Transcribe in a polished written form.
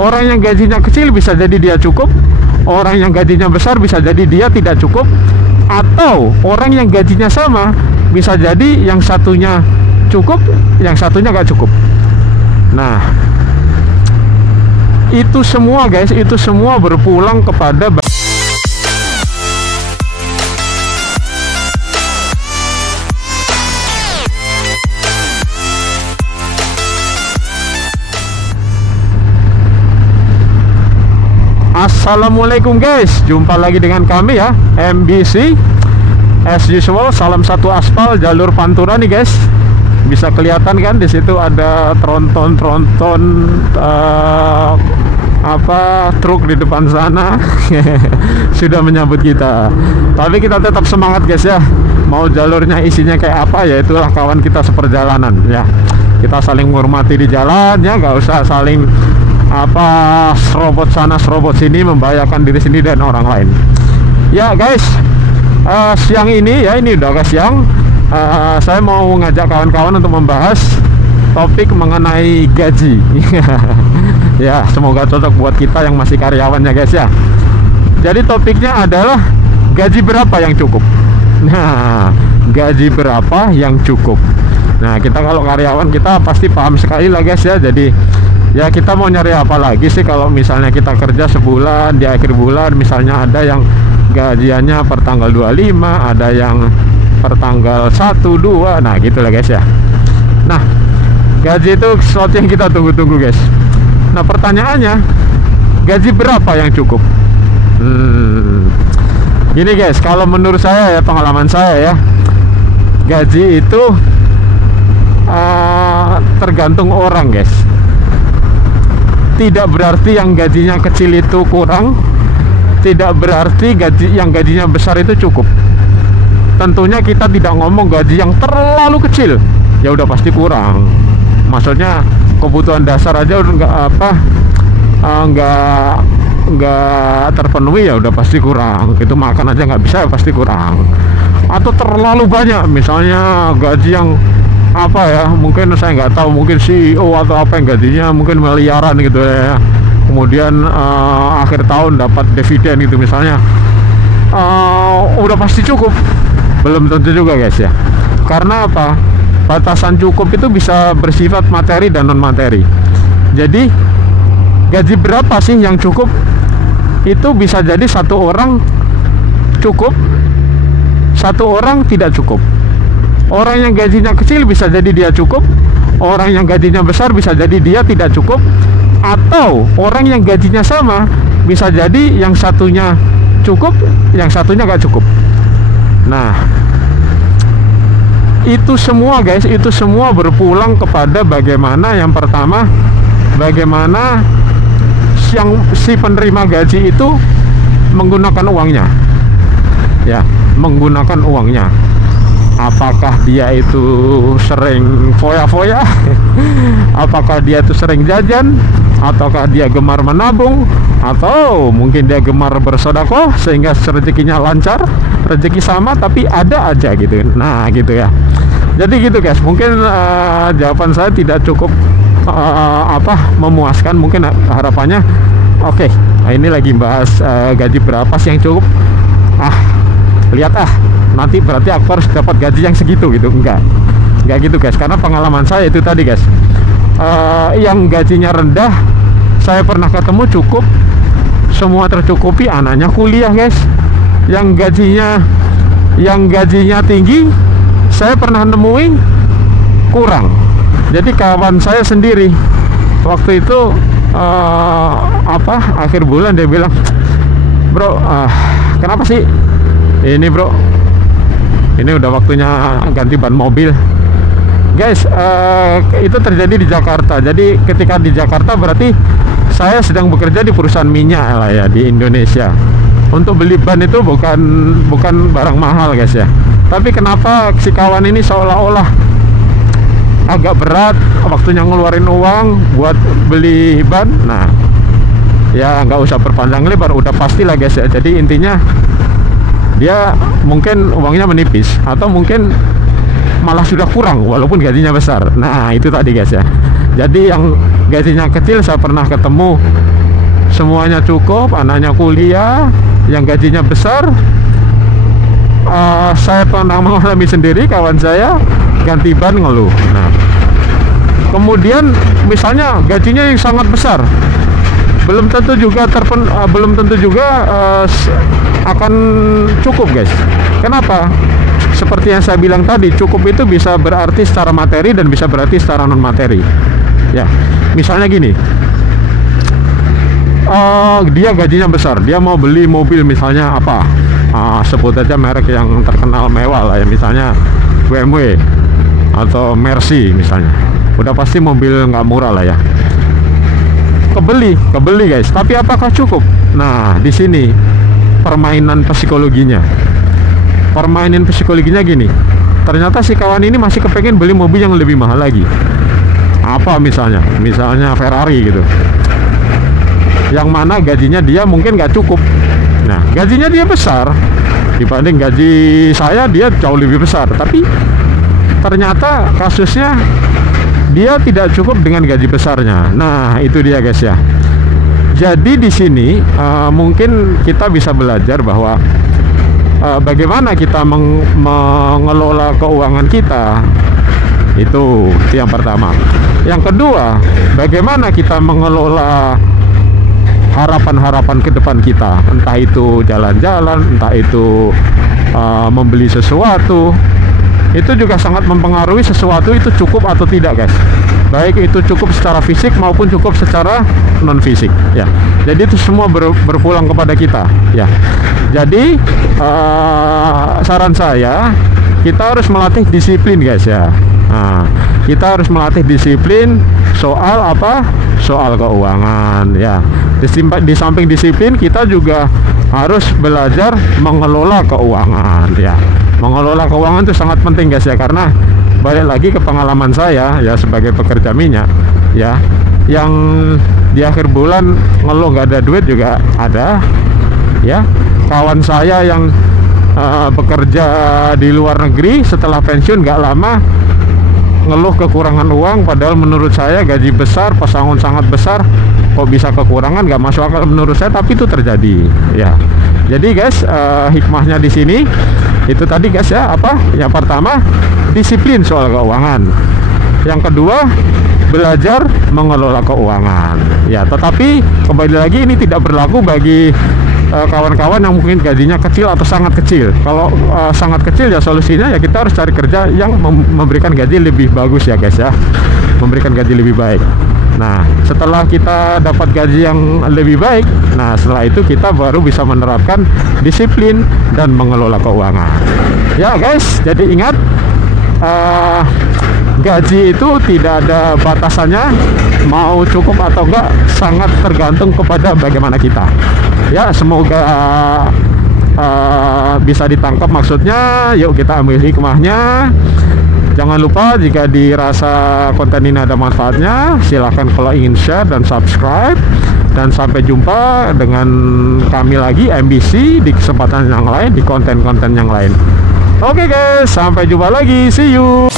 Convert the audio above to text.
Orang yang gajinya kecil bisa jadi dia cukup, orang yang gajinya besar bisa jadi dia tidak cukup, atau orang yang gajinya sama bisa jadi yang satunya cukup, yang satunya gak cukup. Nah, itu semua guys, itu semua berpulang kepada Assalamualaikum guys, jumpa lagi dengan kami ya, MBC. As usual, salam satu aspal jalur Pantura nih guys. Bisa kelihatan kan di situ ada tronton truk di depan sana sudah menyambut kita. Tapi kita tetap semangat guys ya. Mau jalurnya isinya kayak apa ya, itulah kawan kita seperjalanan ya. Kita saling menghormati di jalan ya, nggak usah saling serobot sana serobot sini, membahayakan diri sendiri dan orang lain ya guys. Siang ini ya, ini udah agak siang, saya mau ngajak kawan-kawan untuk membahas topik mengenai gaji ya, semoga cocok buat kita yang masih karyawan ya guys ya. Jadi topiknya adalah gaji berapa yang cukup. Nah, gaji berapa yang cukup. Nah, kita kalau karyawan kita pasti paham sekali lah guys ya. Jadi ya, kita mau nyari apa lagi sih kalau misalnya kita kerja sebulan, di akhir bulan misalnya ada yang gajiannya per tanggal 25, ada yang per tanggal 1, 2, nah gitu lah guys ya. Nah, gaji itu sesuatu yang kita tunggu-tunggu guys. Nah, pertanyaannya, gaji berapa yang cukup? Gini guys, kalau menurut saya ya, pengalaman saya ya, gaji itu tergantung orang guys. Tidak berarti yang gajinya kecil itu kurang, tidak berarti yang gajinya besar itu cukup. Tentunya kita tidak ngomong gaji yang terlalu kecil ya udah pasti kurang. Maksudnya kebutuhan dasar aja udah nggak terpenuhi ya udah pasti kurang. Itu makan aja nggak bisa ya pasti kurang. Atau terlalu banyak, misalnya gaji yang mungkin saya nggak tahu, mungkin CEO atau apa yang gajinya mungkin miliaran gitu ya, kemudian akhir tahun dapat dividen gitu misalnya, udah pasti cukup. Belum tentu juga guys ya, karena apa, batasan cukup itu bisa bersifat materi dan non materi. Jadi gaji berapa sih yang cukup, itu bisa jadi satu orang cukup, satu orang tidak cukup. Orang yang gajinya kecil bisa jadi dia cukup, orang yang gajinya besar bisa jadi dia tidak cukup, atau orang yang gajinya sama bisa jadi yang satunya cukup, yang satunya gak cukup. Nah, itu semua guys, itu semua berpulang kepada bagaimana, yang pertama, bagaimana si penerima gaji itu menggunakan uangnya ya, menggunakan uangnya. Apakah dia itu sering foya-foya, apakah dia itu sering jajan, ataukah dia gemar menabung, atau mungkin dia gemar bersedekah sehingga rezekinya lancar, rezeki sama tapi ada aja gitu. Nah gitu ya. Jadi gitu guys, mungkin jawaban saya tidak cukup memuaskan, mungkin harapannya oke, ini lagi bahas gaji berapa sih yang cukup. Lihat nanti berarti aku harus dapat gaji yang segitu gitu. Enggak gitu guys, karena pengalaman saya itu tadi guys, yang gajinya rendah saya pernah ketemu cukup, semua tercukupi, anaknya kuliah guys. Yang gajinya tinggi saya pernah nemuin kurang. Jadi kawan saya sendiri waktu itu akhir bulan dia bilang, bro, kenapa sih ini bro, ini udah waktunya ganti ban mobil guys. Itu terjadi di Jakarta. Jadi ketika di Jakarta berarti saya sedang bekerja di perusahaan minyak lah ya, di Indonesia. Untuk beli ban itu bukan barang mahal guys ya. Tapi kenapa si kawan ini seolah-olah agak berat waktunya ngeluarin uang buat beli ban. Nah ya nggak usah berpanjang lebar, udah pasti lah guys ya. Jadi intinya dia mungkin uangnya menipis, atau mungkin malah sudah kurang walaupun gajinya besar. Nah itu tadi guys ya. Jadi yang gajinya kecil saya pernah ketemu semuanya cukup, anaknya kuliah. Yang gajinya besar, saya pernah mengalami sendiri, kawan saya ganti ban ngeluh. Nah, kemudian misalnya gajinya yang sangat besar, belum tentu juga akan cukup, guys. Kenapa? Seperti yang saya bilang tadi, cukup itu bisa berarti secara materi dan bisa berarti secara non materi. Ya, misalnya gini, dia gajinya besar, dia mau beli mobil misalnya apa, sebut aja merek yang terkenal mewah lah ya, misalnya BMW atau Mercy misalnya. Udah pasti mobil nggak murah lah ya. Kebeli guys. Tapi apakah cukup? Nah, di sini permainan psikologinya. Permainan psikologinya gini. Ternyata si kawan ini masih kepengen beli mobil yang lebih mahal lagi. Apa misalnya? Misalnya Ferrari gitu. Yang mana gajinya dia mungkin nggak cukup. Nah, gajinya dia besar dibanding gaji saya, dia jauh lebih besar. Tapi ternyata kasusnya dia tidak cukup dengan gaji besarnya. Nah, itu dia guys ya. Jadi di sini mungkin kita bisa belajar bahwa bagaimana kita mengelola keuangan kita. Itu yang pertama. Yang kedua, bagaimana kita mengelola harapan-harapan ke depan kita, entah itu jalan-jalan, entah itu membeli sesuatu. Itu juga sangat mempengaruhi sesuatu itu cukup atau tidak, guys. Baik itu cukup secara fisik maupun cukup secara non fisik ya. Jadi itu semua berpulang kepada kita ya. Jadi saran saya, kita harus melatih disiplin, guys ya. Nah, kita harus melatih disiplin soal apa? Soal keuangan ya. Di samping disiplin, kita juga harus belajar mengelola keuangan ya. Mengelola keuangan itu sangat penting, guys ya, karena balik lagi ke pengalaman saya ya sebagai pekerja minyak ya, yang di akhir bulan ngeluh nggak ada duit juga ada ya. Kawan saya yang bekerja di luar negeri setelah pensiun nggak lama ngeluh kekurangan uang, padahal menurut saya gaji besar, pesangon sangat besar, kok bisa kekurangan, nggak masuk akal menurut saya, tapi itu terjadi ya. Jadi guys, hikmahnya di sini itu tadi guys ya, apa? Yang pertama, disiplin soal keuangan. Yang kedua, belajar mengelola keuangan ya. Tetapi kembali lagi, ini tidak berlaku bagi kawan-kawan yang mungkin gajinya kecil atau sangat kecil. Kalau sangat kecil ya solusinya ya kita harus cari kerja yang memberikan gaji lebih bagus ya guys ya, memberikan gaji lebih baik. Nah, setelah kita dapat gaji yang lebih baik, nah setelah itu kita baru bisa menerapkan disiplin dan mengelola keuangan ya guys. Jadi ingat, gaji itu tidak ada batasannya, mau cukup atau enggak sangat tergantung kepada bagaimana kita ya. Semoga bisa ditangkap maksudnya. Yuk kita ambil hikmahnya. Jangan lupa jika dirasa konten ini ada manfaatnya, silahkan kalau ingin share dan subscribe. Dan sampai jumpa dengan kami lagi MBC di kesempatan yang lain, di konten-konten yang lain. Oke guys, sampai jumpa lagi, see you.